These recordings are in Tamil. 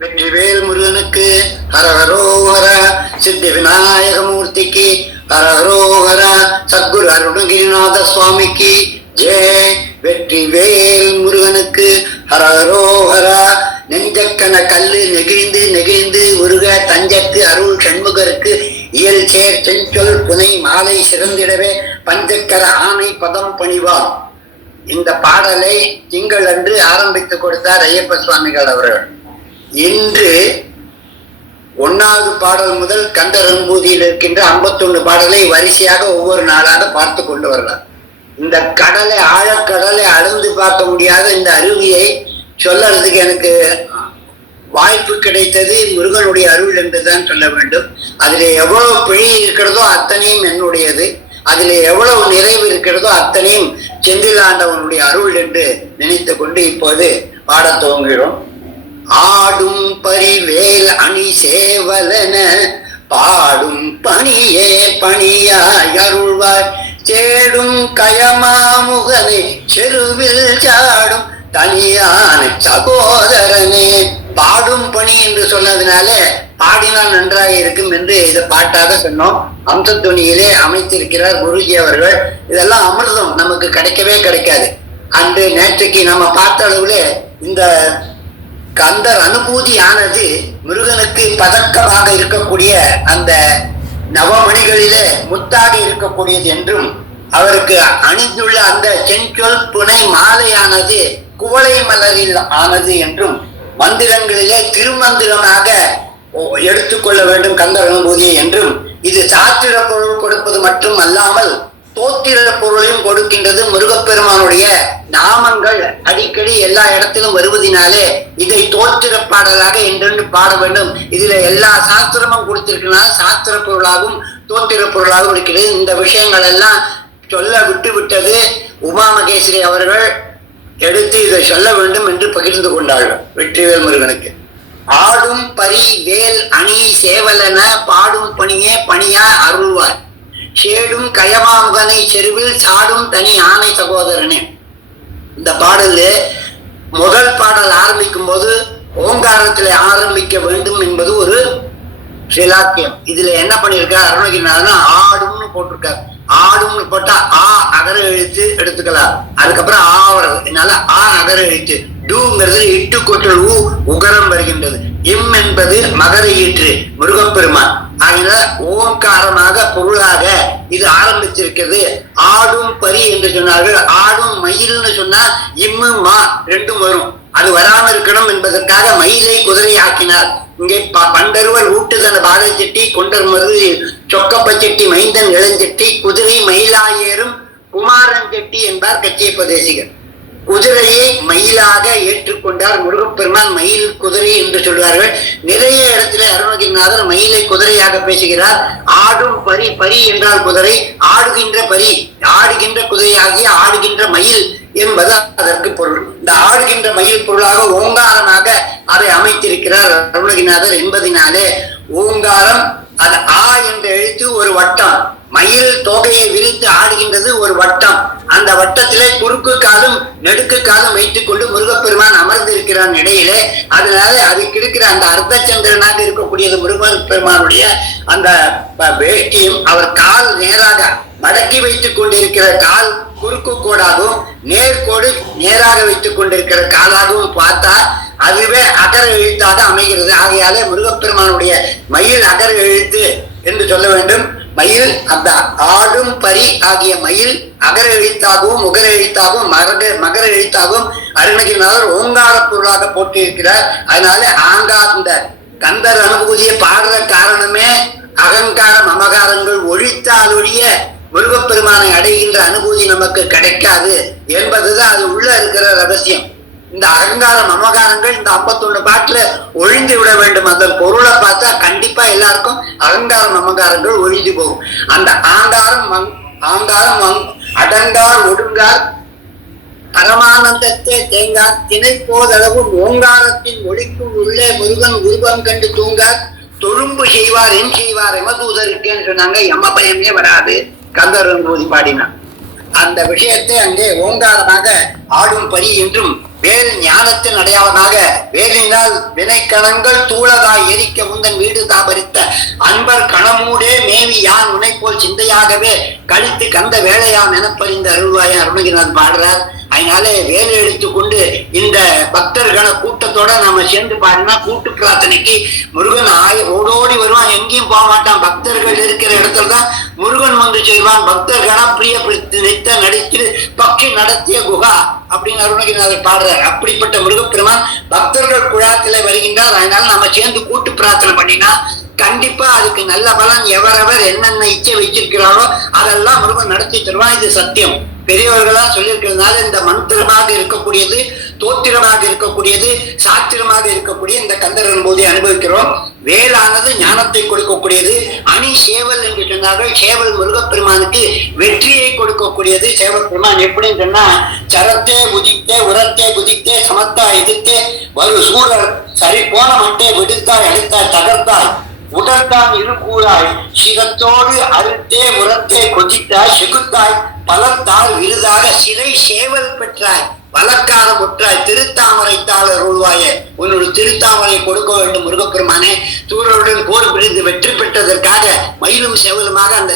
வெற்றிவேல் முருகனுக்கு ஹரஹரோஹர. சித்தி விநாயக மூர்த்திக்கு ஹரஹரோஹர. சத்குரு அருணகிரிநாத சுவாமிக்கு ஜெய். வெற்றிவேல் முருகனுக்கு ஹரஹரோஹர. நெஞ்சக்கன கல்லு நெகிழ்ந்து நெகிழ்ந்து உருக தஞ்சக்கு அருள் சண்முகருக்கு இயல் சேர் செஞ்சொல் புனை மாலை சிறந்திடவே பஞ்சக்கர ஆணை பதம் பணிவார். இந்த பாடலை திங்கள் அன்று ஆரம்பித்து கொடுத்தார் ஐயப்ப சுவாமிகள் அவர்கள். இன்று 1வது பாடல் முதல் கந்தர் அனுபூதியில் இருக்கின்ற 51 பாடலை வரிசையாக ஒவ்வொரு நாளாக பார்த்து கொண்டு வரலாம். இந்த கடலை, ஆழக்கடலை அளந்து பார்க்க முடியாத இந்த அருவியை சொல்லறதுக்கு எனக்கு வாய்ப்பு கிடைத்தது முருகனுடைய அருள் என்றுதான் சொல்ல வேண்டும். அதில் எவ்வளவு பிழை இருக்கிறதோ அத்தனையும் என்னுடையது, அதில் எவ்வளவு நிறைவு இருக்கிறதோ அத்தனையும் செந்திலாண்டவனுடைய அருள் என்று நினைத்து கொண்டு இப்போது பாடத் துவங்குகிறோம். ஆடும் பரிவேல் அணி சேவலன பாடும் பணியே பணியாய் அருள்வாய். சேடும் கயமாமுகனை செருவில் சாடும் தனியான சகோதரனே. பாடும் பணி என்று சொன்னதுனால பாடினால் நன்றாக இருக்கும் என்று இதை பாட்டாக சொன்னோம். அம்சத்துணியிலே அமைத்திருக்கிறார் குருஜி அவர்கள். இதெல்லாம் அமிர்தம், நமக்கு கிடைக்கவே கிடைக்காது. அன்று நேற்றைக்கு நம்ம பார்த்த அளவுல இந்த கந்தர் அனுபூதியானது முருகனுக்கு பதக்கமாக இருக்கக்கூடிய அந்த நவமணிகளிலே முத்தாக இருக்கக்கூடியது என்றும், அவருக்கு அணிந்துள்ள அந்த செஞ்சொல் புனை மாலையானது குவளை மலரில் ஆனது என்றும், மந்திரங்களிலே திருமந்திரமாக எடுத்துக்கொள்ள வேண்டும் கந்தர் அனுபூதியை என்றும், இது சாத்திர பொருள் கொடுப்பது மட்டும் அல்லாமல் தோத்திர பொருளையும் கொடுக்கின்றது. முருகப்பெருமானுடைய நாமங்கள் அடிக்கடி எல்லா இடத்திலும் வருவதனாலே இதை தோத்திர பாடலாக என்றென்று பாட வேண்டும். இதுல எல்லா சாஸ்திரமும் கொடுத்திருக்கிறனால சாஸ்திர பொருளாகவும் தோத்திர பொருளாகவும் இருக்கிறது. இந்த விஷயங்கள் எல்லாம் சொல்ல விட்டு விட்டது உமா மகேஸ்வரி அவர்கள் எடுத்து இதை சொல்ல வேண்டும் என்று பகிர்ந்து கொண்டார்கள் வெற்றிவேல் முருகனுக்கு. ஆடும் பரி வேல் அணி சேவலன பாடும் பணியே பணியா அருள்வார். சேடும் கயமாமுகனை செருவில் சாடும் தனி ஆணை சகோதரனே. இந்த பாடல் முதல் பாடல் ஆரம்பிக்கும் போது ஓங்காரத்தில் ஆரம்பிக்க வேண்டும் என்பது ஒரு சிலாக்கியம். இதுல என்ன பண்ணிருக்கார் அருணகிரிநாதன், ஆடும்னு போட்டிருக்கார். ஆடும்னு போட்டா ஆ அகர எழுத்து எடுத்துக்கலாம். அதுக்கப்புறம் ஆ வருது, அதனால ஆ அகர எழுத்து. டூங்கிறது இட்டு கொட்டல் ஊ உகரம் வருகின்றது. இம் என்பது மகர ஈற்று முருகப்பெருமான். அதனால ஓங்காரமாக பொருளாக இது ஆரம்பிச்சிருக்கிறது. ஆடும் பரி என்று சொன்னார்கள். ஆடும் மயில்னு சொன்னா இம்மு மா ரெண்டும் வரும். அது வராமல் இருக்கணும் என்பதற்காக மயிலை குதிரை ஆக்கினார். இங்கே பண்டருவர் ஊட்டுதன பாதை செட்டி கொண்டர் மருது சொக்கப்பச்செட்டி மைந்தன் இளஞ்செட்டி குதிரை மயிலாயேறும் குமாரன் செட்டி என்பார் கச்சியப்ப தேசிகர். குதிரையை மயிலாக ஏற்றுக்கொண்டார் முருகப்பெருமான். மயில் குதிரை என்று சொல்வார்கள். நிறைய இடத்துல அருணகிரிநாதர் மயிலை குதிரையாக பேசுகிறார். ஆடும் பரி, பரி என்றால் குதிரை, ஆடுகின்ற பரி ஆடுகின்ற குதிரையாகிய ஆடுகின்ற மயில் என்பது அதற்கு பொருள். இந்த ஆடுகின்ற மயில் பொருளாக ஓங்காரமாக அதை அமைத்திருக்கிறார் அருணகிரிநாதர் என்பதினாலே ஓங்காரம் அது ஆ என்ற எழுத்து ஒரு வட்டம். மயில் தோகையை விரித்து ஆடுகின்றது ஒரு வட்டம். அந்த வட்டத்திலே குறுக்கு காலும் நெடுக்கு காலும் வைத்துக் கொண்டு முருகப்பெருமான் அமர்ந்திருக்கிறான் இடையிலே. அதனால அதுக்கு இருக்கிற அந்த அர்த்தச்சந்திரனாக இருக்கக்கூடியது முருகப்பெருமானுடைய அந்த வேஷ்டியும், அவர் கால் நேராக மடக்கி வைத்துக் கொண்டிருக்கிற கால் குறுக்கு கோடாகவும் நேர்கோடு நேராக வைத்துக் கொண்டிருக்கிற காலாகவும் பார்த்தா அதுவே அகர எழுத்தாக அமைகிறது. ஆகையாலே முருகப்பெருமானுடைய மயில் அகர எழுத்து என்று சொல்ல வேண்டும். மயில் அந்த ஆடும் பரி ஆகிய மயில் அகர எழுத்தாகவும் முகர எழுத்தாகவும் மகர எழுத்தாகவும் அருணகிரிநாதர் ஓங்கார பொருளாக போட்டிருக்கிறார். அதனால இந்த கந்தர் அனுபூதியை பாடுற காரணமே அகங்காரம் மமகாரங்கள் ஒழித்தாலொழிய முருகப்பெருமானை அடைகின்ற அனுபூதி நமக்கு கிடைக்காது என்பதுதான் அது உள்ள இருக்கிற ரகசியம். இந்த அகங்காரம் மமகாரங்கள் இந்த 51 பாட்டுல ஒழிந்து விட வேண்டும். அந்த பொருளை பார்த்தா கண்டிப்பா எல்லாருக்கும் அகங்காரம் மமகாரங்கள் ஒழிந்து போகும். அந்த ஆங்காரம் அடங்கார் ஒடுங்கார் பரமானந்தத்தை தேங்கார் திணை போதளவு ஓங்காரத்தின் ஒளிக்குள் உள்ளே முருகன் உருவம் கண்டு தூங்கார் தொழும்பு செய்வார் என் செய்வார் எமதூதருக்கேன்னு சொன்னாங்க. எம பயமே வராது கந்தரன் போதி பாடினான். அந்த விஷயத்தை அங்கே ஓங்காரமாக ஆடும் பரி என்றும் வேல் ஞானத்தின் அடையாளமாக வேலினால் வினைக்கணங்கள் தூளதாய் எரிக்க முந்தன் வீடு தாபரித்த அன்பர் கணமூடே மேவி யான் உனை போல் சிந்தையாகவே கழித்து கந்த வேலையாம் எனப்பறிந்த அருள்வாய அருணகிரிநாத் பாடுறார். அதனால வேலை எடுத்துக்கொண்டு இந்த பக்தர்கள கூட்டத்தோட நம்ம சேர்ந்து பாடினா கூட்டு பிரார்த்தனைக்கு முருகன் ஓடோடி வருவான். எங்கேயும் போக மாட்டான். பக்தர்கள் இருக்கிற இடத்துல தான் முருகன் வந்து செய்வான். பக்தர்களா பிரியப்படுத்தி நடித்து பக்தி நடத்திய குகா அப்படின்னு அருணகிரிநாதர் பாடுறார். அப்படிப்பட்ட முருகப்பெருமான் பக்தர்கள் குழாத்தில வருகின்றார். அதனால நம்ம சேர்ந்து கூட்டு பிரார்த்தனை பண்ணினா கண்டிப்பா அதுக்கு நல்ல பலன். எவரவர் என்னென்ன இச்சை வச்சிருக்கிறாரோ அதெல்லாம் முருகன் நடத்தி தருவான். இது சத்தியம். பெரியவர்களா சொல்லியிருக்கிறதுனால இந்த மந்திரமாக இருக்கக்கூடியது, தோத்திரமாக இருக்கக்கூடியது, சாத்திரமாக இருக்கக்கூடிய இந்த கந்தரன் போதை அனுபவிக்கிறோம். வேளானது ஞானத்தை கொடுக்கக்கூடியது. அணி சேவல் என்று சொன்னார்கள். சேவல் முருகப்பெருமானுக்கு வெற்றியை கொடுக்கக்கூடியது. சேவல் பெருமான் எப்படின்னு சொன்னா சரத்தே குதித்தே உரத்தே குதித்தே சமத்தா எதிர்த்தே வரு சூழல் சரி போன மட்டே விடுத்தாய் அடித்தாய் தகர்த்தாய் உடற்தான் இருக்கூறாய் சிகத்தோடு அறுத்தே உரத்தே கொதித்தாய் செகுத்தாய் பலத்தால் விருதாக சிறை சேவல் பெற்றாய் வழக்கார முற்றாய் திருத்தாமரைத்தாளர் உருவாய உன்னோட திருத்தாமரை கொடுக்க வேண்டும் முருகப்பெருமானே. சூரருடன் போர் பிரிந்து வெற்றி பெற்றதற்காக மயிலும் சேவலுமாக அந்த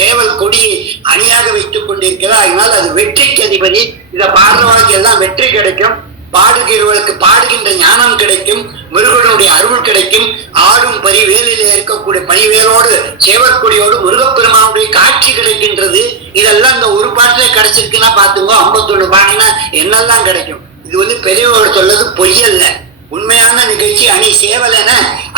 சேவல் கொடியை அணியாக வைத்துக் கொண்டிருக்கிறார். அதனால் அது வெற்றிக்கு அதிபதி. இதை பாடுறவர்களுக்கு எல்லாம் வெற்றி கிடைக்கும். பாடுகிறவர்களுக்கு பாடுகின்ற ஞானம் கிடைக்கும். முருகனுடைய அருள் கிடைக்கும். ஆடும் பரிவேலில் இருக்கக்கூடிய பரிவேலோடு சேவற்கொடியோடு முருகப்பெருமானுடைய காட்சி கிடைக்கின்றது. இதெல்லாம் இந்த ஒரு பாட்டுல கிடைச்சிருக்குன்னா பாத்துங்க. 51 பாட்டுனா என்னெல்லாம் கிடைக்கும். இது பெரியவர்கள் சொல்லது பொய்யல்ல, உண்மையான நிகழ்ச்சி. அணி சேவலென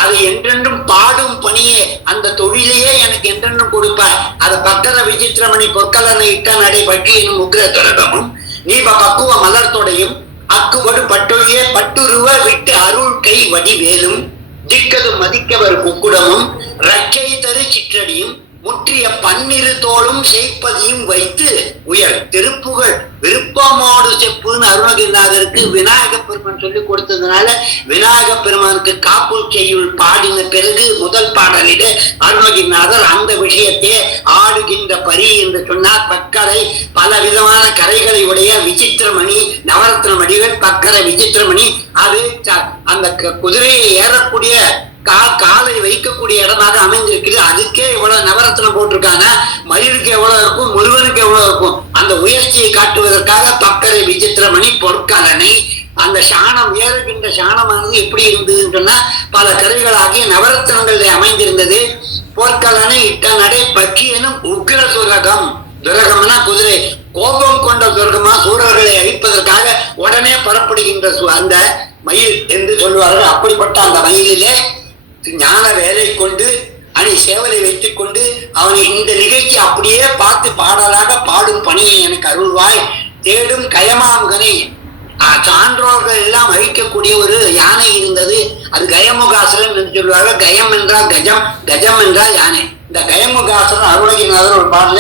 அதை என்றென்றும் பாடும் பணியே அந்த தொழிலையே எனக்கு என்றென்றும் கொடுப்பார். அதை பக்கர விசித்திரமணி பொற்கலனை இட்ட நடை பற்றி எனும் உக்ர தொடக்கமும் நீ பக்குவ மலர்த்தோடையும் அக்குவடு பட்டொழியே பட்டுருவ விட்டு அருள் கை வடிவேலும் திக்கது மதிக்கவர் குக்குடமும் ரட்சை தரு சிற்றடியும் முற்றிய பன்னிரு தோளும் செய்ப்பதியும் வைத்து உயர் திருப்புகள் விருப்பமோடு செப்புன்னு அருணகிரிநாதருக்கு விநாயக பெருமான் சொல்லி கொடுத்ததுனால விநாயக பெருமானுக்கு காப்பு செய்யுள் பாடின பிறகு முதல் பாடலிலே அருணகிரிநாதர் அந்த விஷயத்தை ஆடுகின்ற பரி என்று சொன்னார். பக்கரை பல விதமான கரைகளை உடைய விசித்திரமணி நவரத்ன மணிகள் பக்கரை விசித்திரமணி. அது அந்த குதிரையை ஏறக்கூடிய காலை வைக்கக்கூடிய இடமாக அமைந்திருக்கிறது. அதுக்கே இவ்வளவு நவரத்னம் போட்டிருக்காங்க. மயிலுக்கு எவ்வளவு இருக்கும், முருகனுக்கு எவ்வளவு இருக்கும். அந்த உயர்ச்சியை காட்டுவதற்காக பக்கரை விசித்திரமணி பொற்கலனை. அந்த சாணம் ஏறுகின்ற சாணமானது எப்படி இருந்ததுன்னு சொன்னா பல கரைகளாகிய நவரத்னங்கள் அமைந்திருந்தது. பொற்கலனை இட்ட நடை பக்கி எனும் உக்ர துரகம். துரகம்னா குதிரை. கோபம் கொண்ட துரகமா சூரர்களை அழிப்பதற்காக உடனே புறப்படுகின்ற அந்த மயில் என்று சொல்லுவார்கள். அப்படிப்பட்ட அந்த மயிலிலே ஞான வேலை கொண்டு அணி சேவலை வைத்துக் கொண்டு அவனை இந்த நிகழ்ச்சி அப்படியே பார்த்து பாடலாக பாடும் பணியை எனக்கு அருள்வாய். தேடும் கயமாமுகனை சான்றோர்கள் எல்லாம் அழிக்கக்கூடிய ஒரு யானை இருந்தது. அது கயமுகாசுரன் என்று சொல்வார்கள். கயம் என்றால் கஜம், கஜம் என்றால் யானை. இந்த கயமுகாசுரன் அருணகிரிநாதர் ஒரு பாடல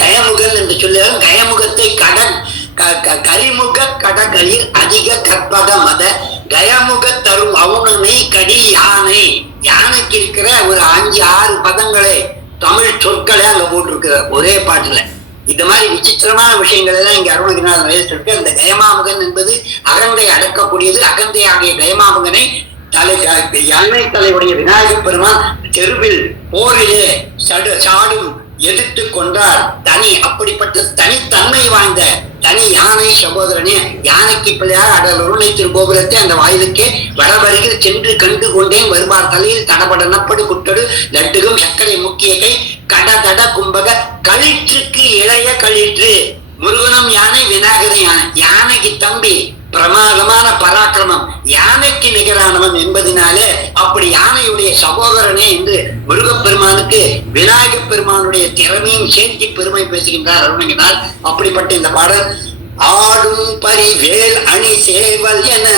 கயமுகன் என்று சொல்லுவார்கள். கயமுகத்தை கரிமுக கடகளில் அதிக கற்பக மத கயமுக தரும் அவுணனை கடி யானை. யானைக்கு இருக்கிற ஒரு 5-6 பதங்களை தமிழ் சொற்களை அங்க போட்டிருக்கிறார் ஒரே பாட்டுல. இந்த மாதிரி விசித்திரமான விஷயங்கள் எல்லாம் இங்க அருணகிரிநாதன் எழுதிருக்கு. அந்த கயமாமுகன் என்பது அகந்தை அடக்கக்கூடியது. அகந்தை ஆகிய கயமாமுகனை யானை தலையுடைய விநாயக பெருமான் தெருவில் போரிலே சாடும் எதிர்த்து கொன்றார். தனி அப்படிப்பட்ட தனித்தன்மை வாய்ந்த தனி யானை சகோதரனே. யானைக்கு பிள்ளையார் அடல் உருளை திருக்கோபுரத்தை அந்த வாயிலுக்கே வடவருகில் சென்று கண்டு கொண்டேன் வருவார் தலையில் தடபட நப்படு குட்டடு லட்டுகும் சர்க்கரை முக்கிய கை கடதட கும்பக களிற்றுக்கு இளைய களிற்று. முருகனும் யானை, விநாயகரும் யானை. யானைக்கு தம்பி பிரமாதமான பராக்கிரமம், யானைக்கு நிகரானவன் என்பதனாலே அப்படி யானையுடைய சகோதரனே என்று முருகப்பெருமானுக்கு விநாயக பெருமானுடைய திறமையும் சேர்த்து பெருமை பேசுகின்றார் அருணகிரிநாதர். அப்படிப்பட்ட இந்த பாடல் ஆடும் பரிவேல் அணி சேவல் என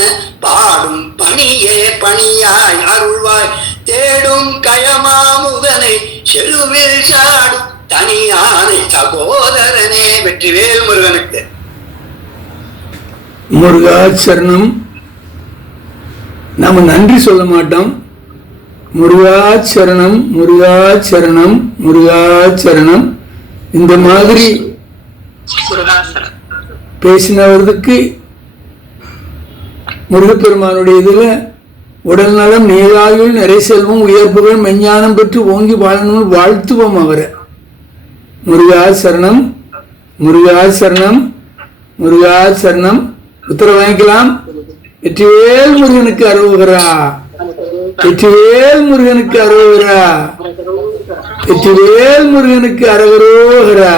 பாடும் பணியே பணியாய் அருள்வாய் தேடும் கயமாமுதனை செருவில் சாடும் தனியானை சகோதரனே. வெற்றிவேல் முருகனுக்கு. முருகாச்சரணம். நாம நன்றி சொல்ல மாட்டோம். முருகாச்சரணம், முருகாச்சரணம், முருகாச்சரணம். இந்த மாதிரி பேசினவர்களுக்கு முருகப்பெருமானுடைய இதுல உடல் நலம், நீராயுள், நிறை செல்வம், உயர்ப்புகள், மெஞ்ஞானம் பெற்று ஓங்கி வாழணும் வாழ்த்துவோம் அவரை. முருகாச்சரணம், முருகாச்சரணம், முருகாச்சரணம். உத்தரவு வாங்கிக்கலாம். வெற்றிவேல் முருகனுக்கு அரோகரா, வெற்றிவேல் முருகனுக்கு அரோகரா, வெற்றிவேல் முருகனுக்கு அரகரோகரா.